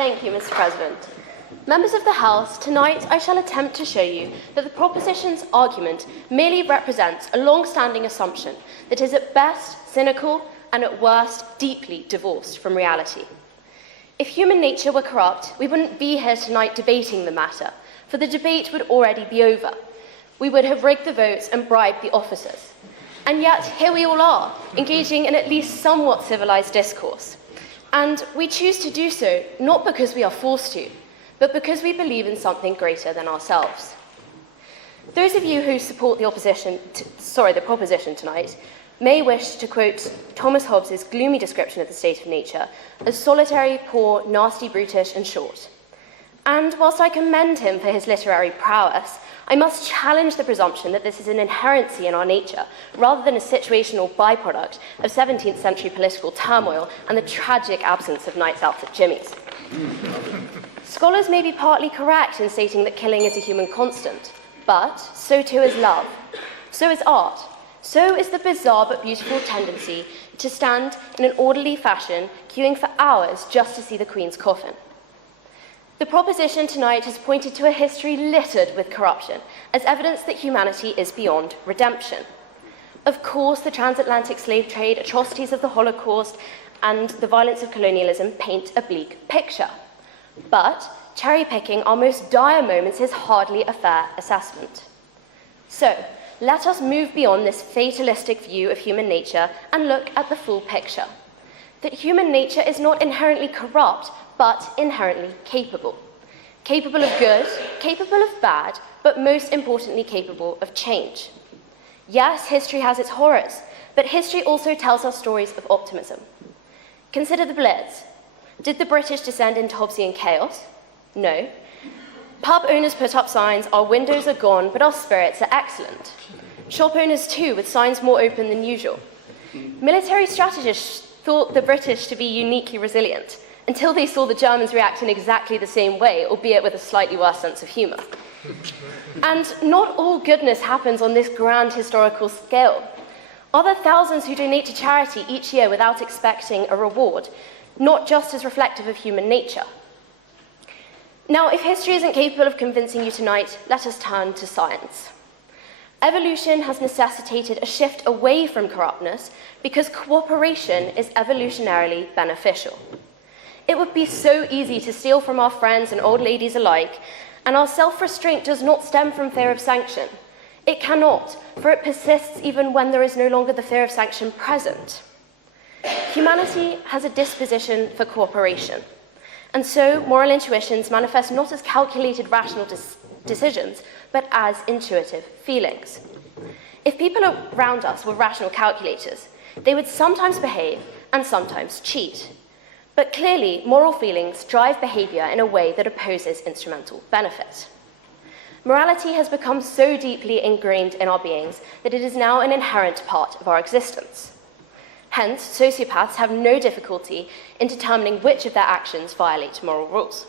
Thank you, Mr. President. Members of the House, tonight I shall attempt to show you that the proposition's argument merely represents a long-standing assumption that is at best cynical and at worst deeply divorced from reality. If human nature were corrupt, we wouldn't be here tonight debating the matter, for the debate would already be over. We would have rigged the votes and bribed the officers. And yet, here we all are, engaging in at least somewhat civilized discourse. And we choose to do so not because we are forced to, but because we believe in something greater than ourselves. Those of you who support the proposition tonight may wish to quote Thomas Hobbes's gloomy description of the state of nature as solitary, poor, nasty, brutish, and short. And whilst I commend him for his literary prowess, I must challenge the presumption that this is an inherency in our nature, rather than a situational byproduct of 17th century political turmoil and the tragic absence of nights out at Jimmy's. Scholars may be partly correct in stating that killing is a human constant, but so too is love, so is art, so is the bizarre but beautiful tendency to stand in an orderly fashion, queuing for hours just to see the Queen's coffin. The proposition tonight has pointed to a history littered with corruption as evidence that humanity is beyond redemption. Of course, the transatlantic slave trade, atrocities of the Holocaust, and the violence of colonialism paint a bleak picture. But cherry-picking our most dire moments is hardly a fair assessment. So, let us move beyond this fatalistic view of human nature and look at the full picture. That human nature is not inherently corrupt, but inherently capable. Capable of good, capable of bad, but most importantly capable of change. Yes, history has its horrors, but history also tells us stories of optimism. Consider the Blitz. Did the British descend into Hobbesian chaos? No. Pub owners put up signs, our windows are gone, but our spirits are excellent. Shop owners too, with signs more open than usual. Military strategists thought the British to be uniquely resilient, until they saw the Germans react in exactly the same way, albeit with a slightly worse sense of humour. And not all goodness happens on this grand historical scale. Are there thousands who donate to charity each year without expecting a reward, not just as reflective of human nature? Now, if history isn't capable of convincing you tonight, let us turn to science. Evolution has necessitated a shift away from corruptness because cooperation is evolutionarily beneficial. It would be so easy to steal from our friends and old ladies alike, and our self-restraint does not stem from fear of sanction. It cannot, for it persists even when there is no longer the fear of sanction present. Humanity has a disposition for cooperation, and so moral intuitions manifest not as calculated rational decisions, but as intuitive feelings. If people around us were rational calculators, they would sometimes behave and sometimes cheat. But clearly, moral feelings drive behaviour in a way that opposes instrumental benefit. Morality has become so deeply ingrained in our beings that it is now an inherent part of our existence. Hence, sociopaths have no difficulty in determining which of their actions violate moral rules.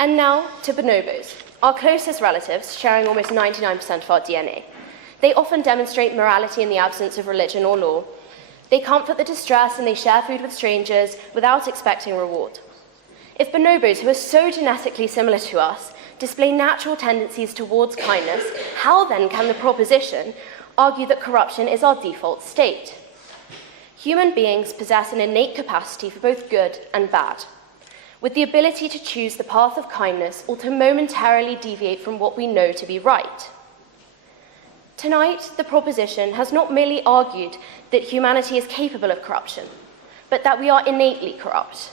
And now to bonobos, our closest relatives, sharing almost 99% of our DNA. They often demonstrate morality in the absence of religion or law. They comfort the distressed and they share food with strangers without expecting reward. If bonobos, who are so genetically similar to us, display natural tendencies towards kindness, how then can the proposition argue that corruption is our default state? Human beings possess an innate capacity for both good and bad, with the ability to choose the path of kindness or to momentarily deviate from what we know to be right. Tonight, the proposition has not merely argued that humanity is capable of corruption, but that we are innately corrupt.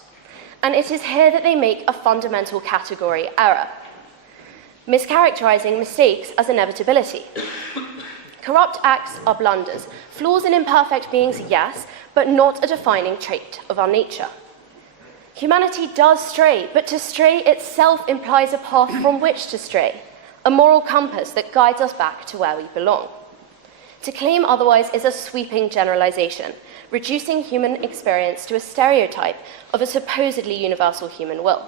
And it is here that they make a fundamental category error, mischaracterizing mistakes as inevitability. Corrupt acts are blunders, flaws in imperfect beings, yes, but not a defining trait of our nature. Humanity does stray, but to stray itself implies a path from which to stray, a moral compass that guides us back to where we belong. To claim otherwise is a sweeping generalization, reducing human experience to a stereotype of a supposedly universal human will.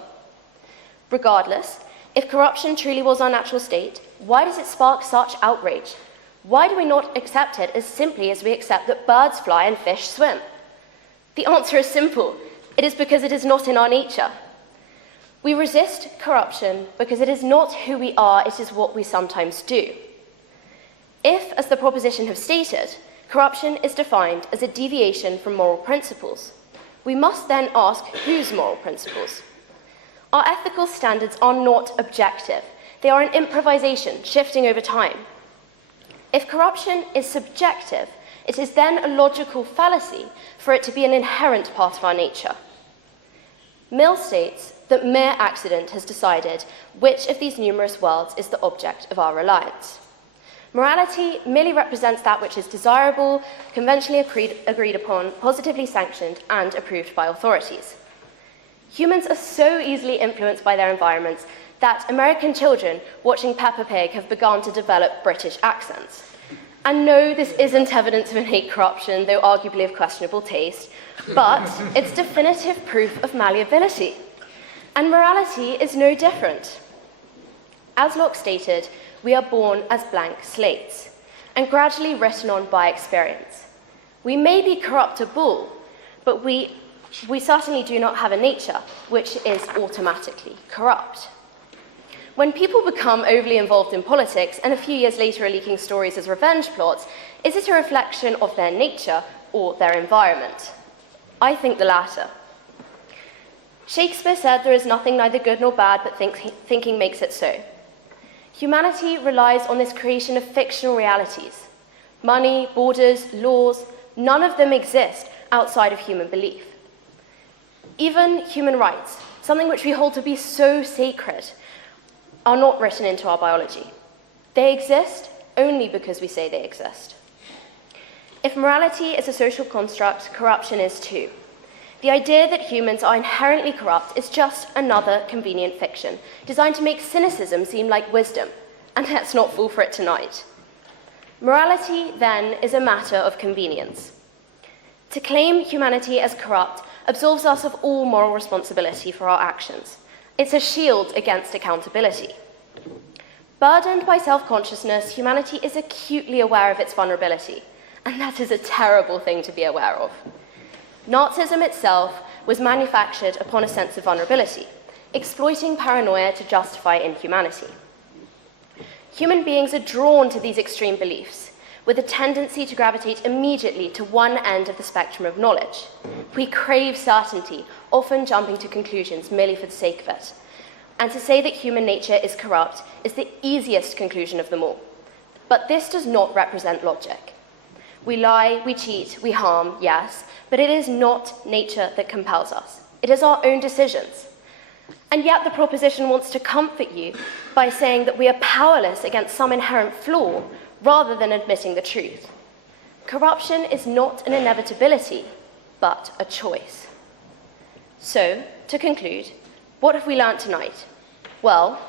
Regardless, if corruption truly was our natural state, why does it spark such outrage? Why do we not accept it as simply as we accept that birds fly and fish swim? The answer is simple. It is because it is not in our nature. We resist corruption because it is not who we are, it is what we sometimes do. If, as the proposition have stated, corruption is defined as a deviation from moral principles, we must then ask whose moral principles? Our ethical standards are not objective. They are an improvisation, shifting over time. If corruption is subjective, it is then a logical fallacy for it to be an inherent part of our nature. Mill states that mere accident has decided which of these numerous worlds is the object of our reliance. Morality merely represents that which is desirable, conventionally agreed upon, positively sanctioned, and approved by authorities. Humans are so easily influenced by their environments that American children watching Peppa Pig have begun to develop British accents. And no, this isn't evidence of innate corruption, though arguably of questionable taste, but it's definitive proof of malleability. And morality is no different. As Locke stated, we are born as blank slates and gradually written on by experience. We may be corruptible, but we certainly do not have a nature which is automatically corrupt. When people become overly involved in politics and a few years later are leaking stories as revenge plots, is it a reflection of their nature or their environment? I think the latter. Shakespeare said there is nothing neither good nor bad, but thinking makes it so. Humanity relies on this creation of fictional realities. Money, borders, laws, none of them exist outside of human belief. Even human rights, something which we hold to be so sacred, are not written into our biology. They exist only because we say they exist. If morality is a social construct, corruption is too. The idea that humans are inherently corrupt is just another convenient fiction, designed to make cynicism seem like wisdom, and let's not fall for it tonight. Morality, then, is a matter of convenience. To claim humanity as corrupt absolves us of all moral responsibility for our actions. It's a shield against accountability. Burdened by self-consciousness, humanity is acutely aware of its vulnerability, and that is a terrible thing to be aware of. Nazism itself was manufactured upon a sense of vulnerability, exploiting paranoia to justify inhumanity. Human beings are drawn to these extreme beliefs, with a tendency to gravitate immediately to one end of the spectrum of knowledge. We crave certainty, often jumping to conclusions merely for the sake of it. And to say that human nature is corrupt is the easiest conclusion of them all. But this does not represent logic. We lie, we cheat, we harm, yes, but it is not nature that compels us. It is our own decisions. And yet the proposition wants to comfort you by saying that we are powerless against some inherent flaw rather than admitting the truth. Corruption is not an inevitability, but a choice. So, to conclude, what have we learnt tonight? Well,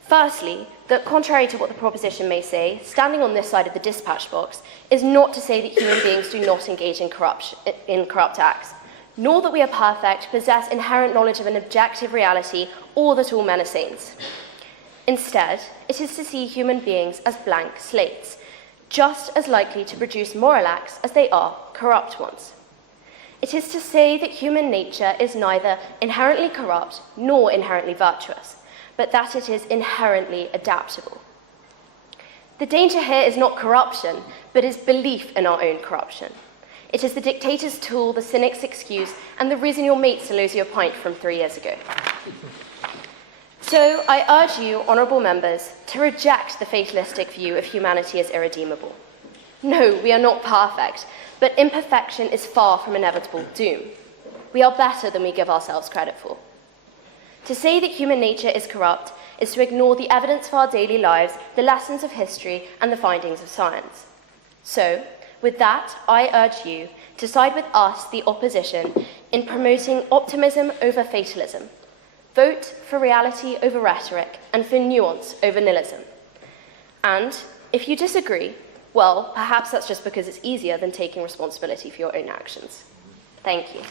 firstly, that contrary to what the proposition may say, standing on this side of the dispatch box is not to say that human beings do not engage in corrupt acts, nor that we are perfect, possess inherent knowledge of an objective reality, or that all men are saints. Instead, it is to see human beings as blank slates, just as likely to produce moral acts as they are corrupt ones. It is to say that human nature is neither inherently corrupt nor inherently virtuous, but that it is inherently adaptable. The danger here is not corruption, but is belief in our own corruption. It is the dictator's tool, the cynic's excuse, and the reason your mate still owes you a pint from 3 years ago. So I urge you, honourable members, to reject the fatalistic view of humanity as irredeemable. No, we are not perfect, but imperfection is far from inevitable doom. We are better than we give ourselves credit for. To say that human nature is corrupt is to ignore the evidence of our daily lives, the lessons of history, and the findings of science. So, with that, I urge you to side with us, the opposition, in promoting optimism over fatalism. Vote for reality over rhetoric and for nuance over nihilism. And if you disagree, well, perhaps that's just because it's easier than taking responsibility for your own actions. Thank you.